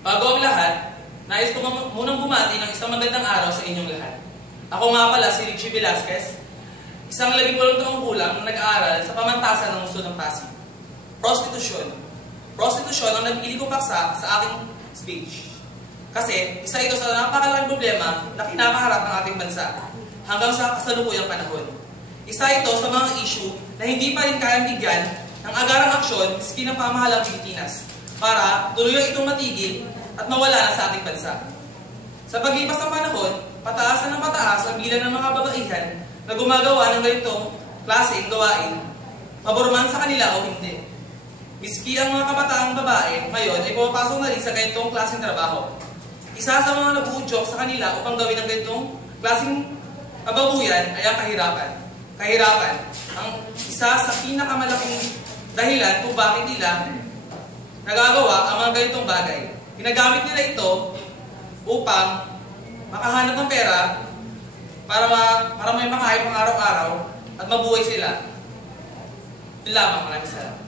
Bago ang lahat, nais ko munang bumati ng isang magandang araw sa inyong lahat. Ako nga pala si Richie Velasquez, isang 18 taong gulang na nag-aaral sa pamantasan ng Lungsod ng Pasig. Prostitusyon. Prostitusyon ang napili ko paksa sa aking speech. Kasi isa ito sa napakalaking problema na kinakaharap ng ating bansa hanggang sa kasalukuyang panahon. Isa ito sa mga issue na hindi pa rin kayang bigyan ng agarang aksyon miski ng pamahalang Pilipinas para tuluyang itong matigil at mawala na sa ating bansa. Sa paglipas ng panahon, pataasan ng pataas ang bilang ng mga babaihan na gumagawa ng ganitong klaseng gawain, maborman sa kanila o hindi. Miski ang mga kabataang babae ngayon ay pumapasok na rin sa ganitong klaseng trabaho. Isa sa mga nabuudyok sa kanila upang gawin ang ganitong klaseng kababuyan ay ang kahirapan. Kahirapan ang isa sa pinakamalaking dahilan kung bakit nila nagagawa ang mga ganitong bagay. Ginagamit nila ito upang makahanap ng pera para may makain pang araw-araw at mabuhay sila. Yun lamang, maraming salamat.